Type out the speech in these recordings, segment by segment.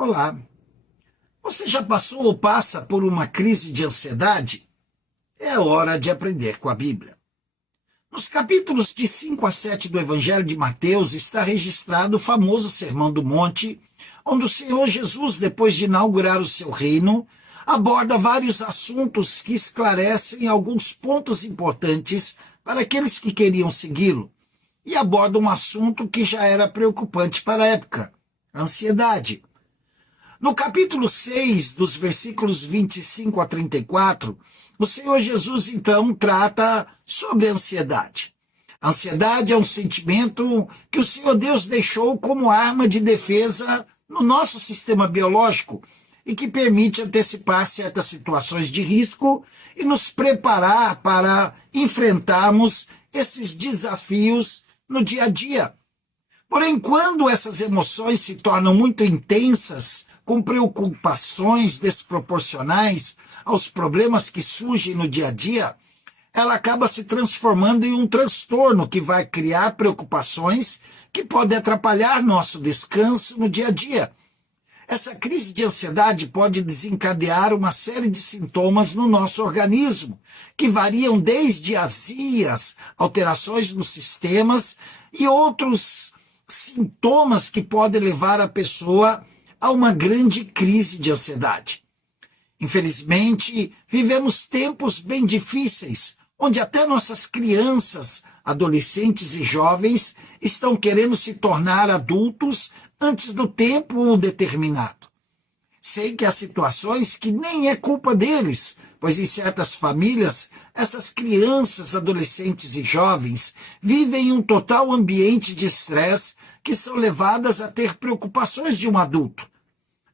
Olá, você já passou ou passa por uma crise de ansiedade? É hora de aprender com a Bíblia. Nos capítulos de 5 a 7 do Evangelho de Mateus está registrado o famoso Sermão do Monte, onde o Senhor Jesus, depois de inaugurar o seu reino, aborda vários assuntos que esclarecem alguns pontos importantes para aqueles que queriam segui-lo, e aborda um assunto que já era preocupante para a época: a ansiedade. No capítulo 6, dos versículos 25 a 34, o Senhor Jesus, então, trata sobre a ansiedade. A ansiedade é um sentimento que o Senhor Deus deixou como arma de defesa no nosso sistema biológico e que permite antecipar certas situações de risco e nos preparar para enfrentarmos esses desafios no dia a dia. Porém, quando essas emoções se tornam muito intensas, com preocupações desproporcionais aos problemas que surgem no dia a dia, ela acaba se transformando em um transtorno que vai criar preocupações que podem atrapalhar nosso descanso no dia a dia. Essa crise de ansiedade pode desencadear uma série de sintomas no nosso organismo, que variam desde azias, alterações nos sistemas e outros sintomas que podem levar a pessoa a uma grande crise de ansiedade. Infelizmente, vivemos tempos bem difíceis, onde até nossas crianças, adolescentes e jovens estão querendo se tornar adultos antes do tempo determinado. Sei que há situações que nem é culpa deles, pois em certas famílias, essas crianças, adolescentes e jovens vivem em um total ambiente de estresse que são levadas a ter preocupações de um adulto.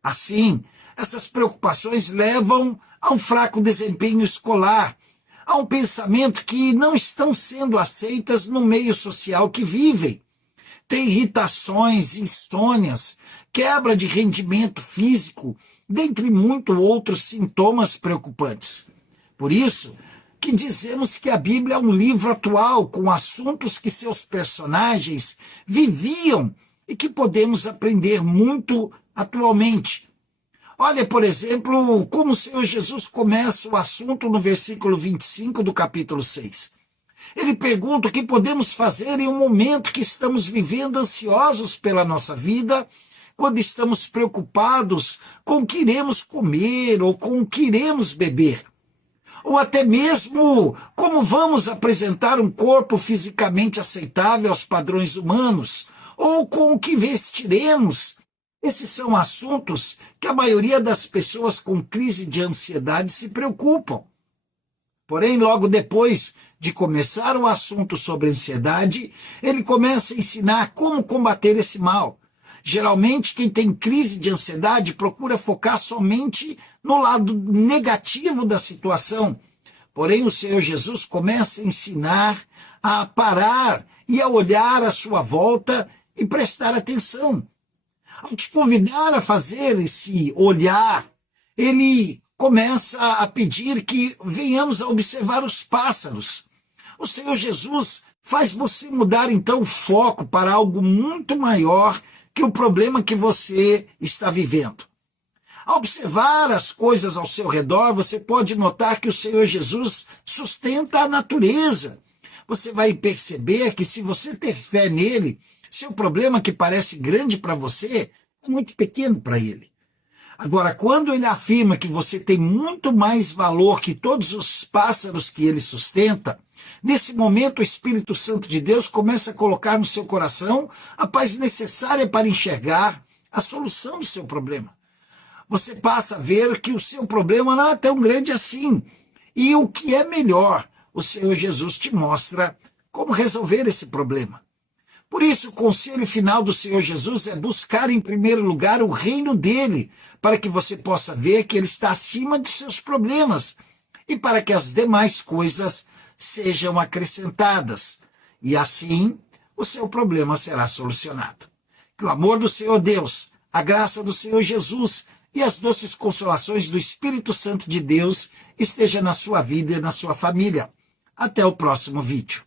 Assim, essas preocupações levam a um fraco desempenho escolar, a um pensamento que não estão sendo aceitas no meio social que vivem. Tem irritações, insônias, quebra de rendimento físico, dentre muitos outros sintomas preocupantes. Por isso que dizemos que a Bíblia é um livro atual, com assuntos que seus personagens viviam e que podemos aprender muito atualmente. Olha, por exemplo, como o Senhor Jesus começa o assunto no versículo 25 do capítulo 6. Ele pergunta o que podemos fazer em um momento que estamos vivendo ansiosos pela nossa vida, quando estamos preocupados com o que iremos comer ou com o que iremos beber. Ou até mesmo como vamos apresentar um corpo fisicamente aceitável aos padrões humanos, ou com o que vestiremos. Esses são assuntos que a maioria das pessoas com crise de ansiedade se preocupam. Porém, logo depois de começar o assunto sobre ansiedade, ele começa a ensinar como combater esse mal. Geralmente, quem tem crise de ansiedade procura focar somente no lado negativo da situação. Porém, o Senhor Jesus começa a ensinar a parar e a olhar à sua volta e prestar atenção. Ao te convidar a fazer esse olhar, ele começa a pedir que venhamos a observar os pássaros. O Senhor Jesus faz você mudar então o foco para algo muito maior que o problema que você está vivendo. Ao observar as coisas ao seu redor, você pode notar que o Senhor Jesus sustenta a natureza. Você vai perceber que, se você ter fé nele, seu problema, que parece grande para você, é muito pequeno para ele. Agora, quando ele afirma que você tem muito mais valor que todos os pássaros que ele sustenta, nesse momento o Espírito Santo de Deus começa a colocar no seu coração a paz necessária para enxergar a solução do seu problema. Você passa a ver que o seu problema não é tão grande assim. E o que é melhor, o Senhor Jesus te mostra como resolver esse problema. Por isso, o conselho final do Senhor Jesus é buscar em primeiro lugar o reino dele, para que você possa ver que ele está acima dos seus problemas e para que as demais coisas sejam acrescentadas. E assim, o seu problema será solucionado. Que o amor do Senhor Deus, a graça do Senhor Jesus e as doces consolações do Espírito Santo de Deus esteja na sua vida e na sua família. Até o próximo vídeo.